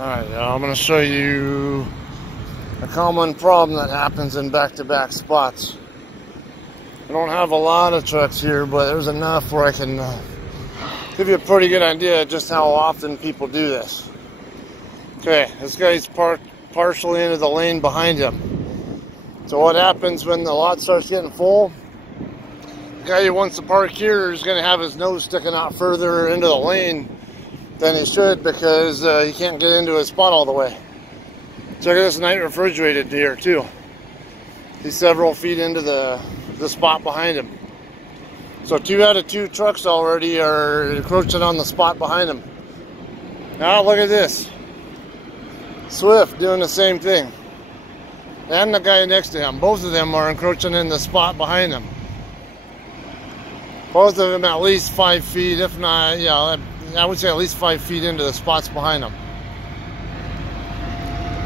Alright, I'm going to show you a common problem that happens in back-to-back spots. I don't have a lot of trucks here, but there's enough where I can give you a pretty good idea of just how often people do this. Okay, this guy's parked partially into the lane behind him. So what happens when the lot starts getting full? The guy who wants to park here is going to have his nose sticking out further into the lane than he should, because he can't get into his spot all the way. Check out this night refrigerated here too. He's several feet into the spot behind him. So 2 out of 2 trucks already are encroaching on the spot behind him. Now look at this. Swift doing the same thing. And the guy next to him. Both of them are encroaching in the spot behind him. Both of them at least 5 feet, if not, yeah, I would say at least 5 feet into the spots behind them.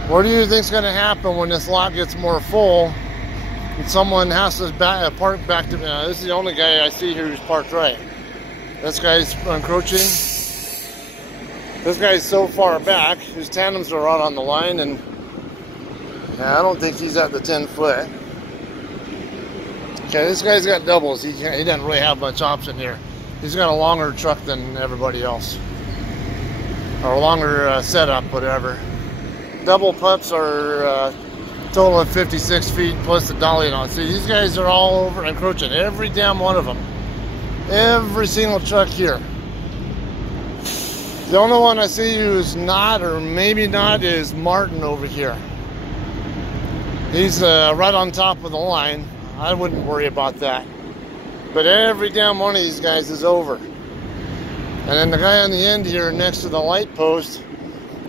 What do you think is going to happen when this lot gets more full and someone has to park back to... this is the only guy I see here who's parked right. This guy's encroaching. This guy's so far back, his tandems are out on the line, and I don't think he's at the 10 foot. Okay, this guy's got doubles. He doesn't really have much option here. He's got a longer truck than everybody else, or a longer setup, whatever. Double pups are a total of 56 feet plus the dolly and all. See, these guys are all over encroaching. Every damn one of them. Every single truck here. The only one I see who's not, or maybe not, is Martin over here. He's right on top of the line. I wouldn't worry about that. But every damn one of these guys is over. And then the guy on the end here next to the light post,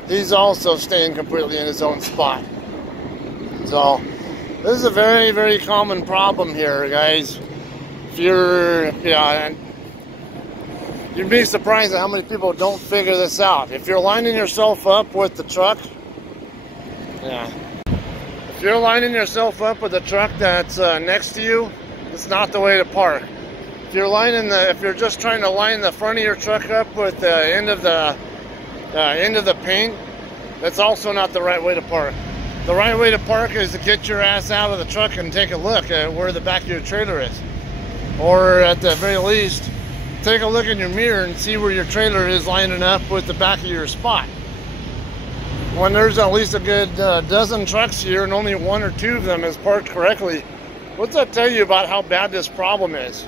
he's also staying completely in his own spot. So this is a very, very common problem here, guys. If you're, you'd be surprised at how many people don't figure this out. If you're lining yourself up with the truck, if you're lining yourself up with a truck that's next to you, it's not the way to park. If you're just trying to line the front of your truck up with the end of the paint, that's also not the right way to park. The right way to park is to get your ass out of the truck and take a look at where the back of your trailer is. Or at the very least, take a look in your mirror and see where your trailer is lining up with the back of your spot. When there's at least a good dozen trucks here and only 1 or 2 of them is parked correctly, what's that tell you about how bad this problem is?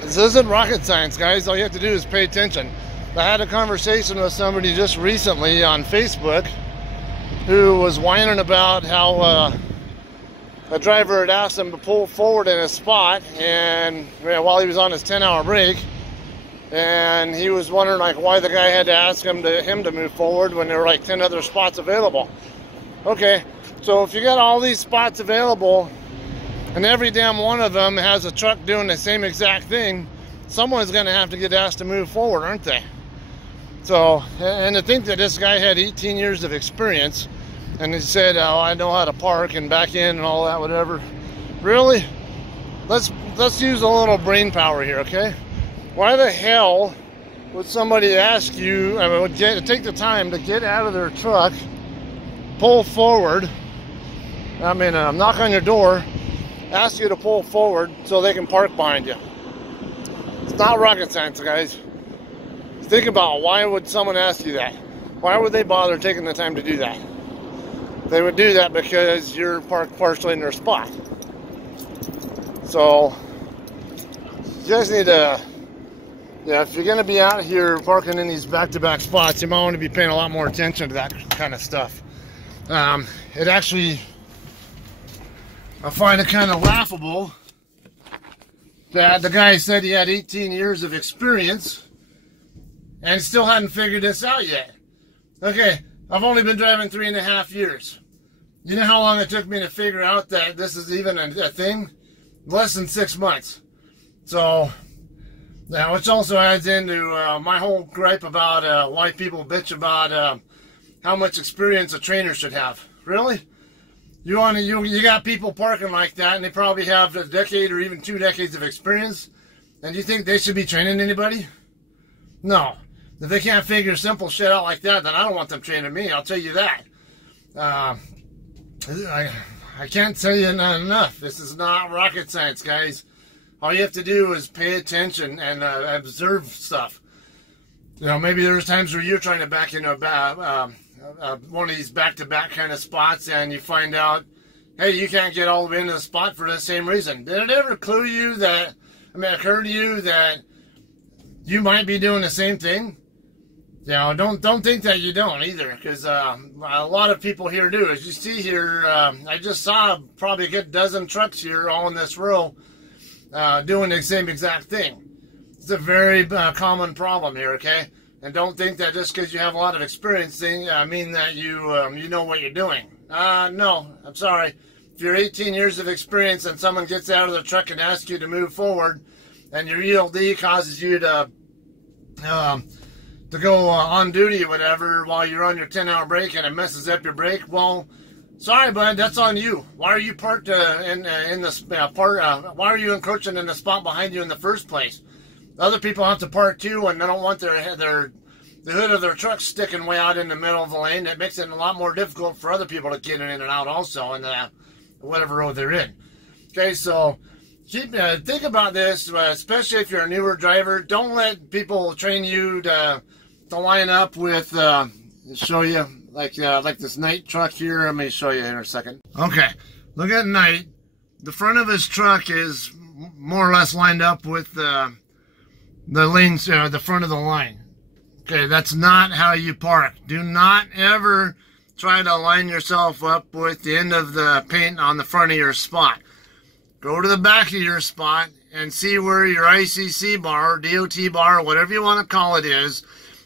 This isn't rocket science, guys. All you have to do is pay attention. I had a conversation with somebody just recently on Facebook who was whining about how a driver had asked him to pull forward in his spot, and while he was on his 10-hour break, and he was wondering like why the guy had to ask him to move forward when there were like 10 other spots available. Okay, so if you got all these spots available and every damn one of them has a truck doing the same exact thing, someone's going to have to get asked to move forward, aren't they? So, and to think that this guy had 18 years of experience and he said, oh, I know how to park and back in and all that, whatever. Really? Let's use a little brain power here, okay? Why the hell would somebody ask you, take the time to get out of their truck, pull forward, knock on your door, ask you to pull forward so they can park behind you? It's not rocket science, guys. Think about, why would someone ask you that? Why would they bother taking the time to do that? They would do that because you're parked partially in their spot. So you guys need to, if you're going to be out here parking in these back-to-back spots, you might want to be paying a lot more attention to that kind of stuff. It actually, I find it kind of laughable that the guy said he had 18 years of experience and still hadn't figured this out yet. Okay, I've only been driving 3.5 years. You know how long it took me to figure out that this is even a thing? Less than 6 months. So, which also adds into my whole gripe about why people bitch about how much experience a trainer should have. Really? You got people parking like that, and they probably have a decade or even 2 decades of experience, and you think they should be training anybody? No. If they can't figure simple shit out like that, then I don't want them training me. I'll tell you that. I can't tell you enough. This is not rocket science, guys. All you have to do is pay attention and observe stuff. You know, maybe there's times where you're trying to back into one of these back-to-back kind of spots, and you find out, hey, you can't get all the way into the spot for the same reason. Did it ever occur to you that you might be doing the same thing? You know, don't think that you don't either, because a lot of people here do. As you see here, I just saw probably a good dozen trucks here all in this row doing the same exact thing. It's a very common problem here, okay? And don't think that just because you have a lot of experience mean that you know what you're doing. No, I'm sorry. If you're 18 years of experience and someone gets out of the truck and asks you to move forward, and your ELD causes you to go on duty or whatever while you're on your 10-hour break and it messes up your break, well, sorry, bud, that's on you. Why are you parked in the why are you encroaching in the spot behind you in the first place? Other people have to park too, and they don't want the hood of their truck sticking way out in the middle of the lane. That makes it a lot more difficult for other people to get in and out also in whatever road they're in. Okay, so think about this, especially if you're a newer driver. Don't let people train you to line up with, show you, like this Knight truck here. Let me show you in a second. Okay, look at Knight. The front of his truck is more or less lined up with the lanes, the front of the line. Okay, that's not how you park. Do not ever try to line yourself up with the end of the paint on the front of your spot. Go to the back of your spot and see where your ICC bar, or DOT bar, or whatever you want to call it is,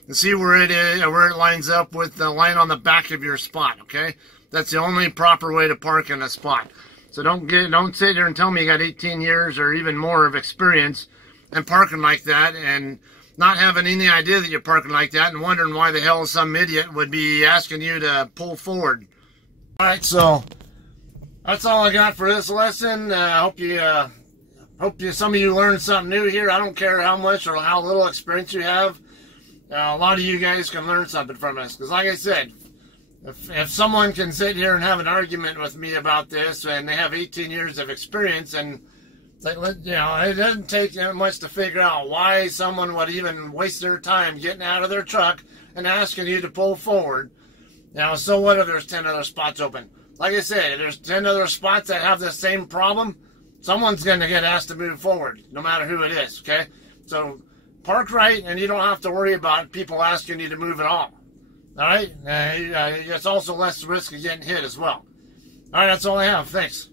and see where it is, where it lines up with the line on the back of your spot. Okay, that's the only proper way to park in a spot. So don't sit there and tell me you got 18 years or even more of experience and parking like that, and not having any idea that you're parking like that, and wondering why the hell some idiot would be asking you to pull forward. All right, so that's all I got for this lesson. I hope some of you learned something new here. I don't care how much or how little experience you have. A lot of you guys can learn something from this, because like I said, if someone can sit here and have an argument with me about this, and they have 18 years of experience, and it doesn't take much to figure out why someone would even waste their time getting out of their truck and asking you to pull forward. So what if there's 10 other spots open? Like I said, if there's 10 other spots that have the same problem, someone's going to get asked to move forward, no matter who it is, okay? So park right, and you don't have to worry about people asking you to move at all. All right? It's also less risk of getting hit as well. All right, that's all I have. Thanks.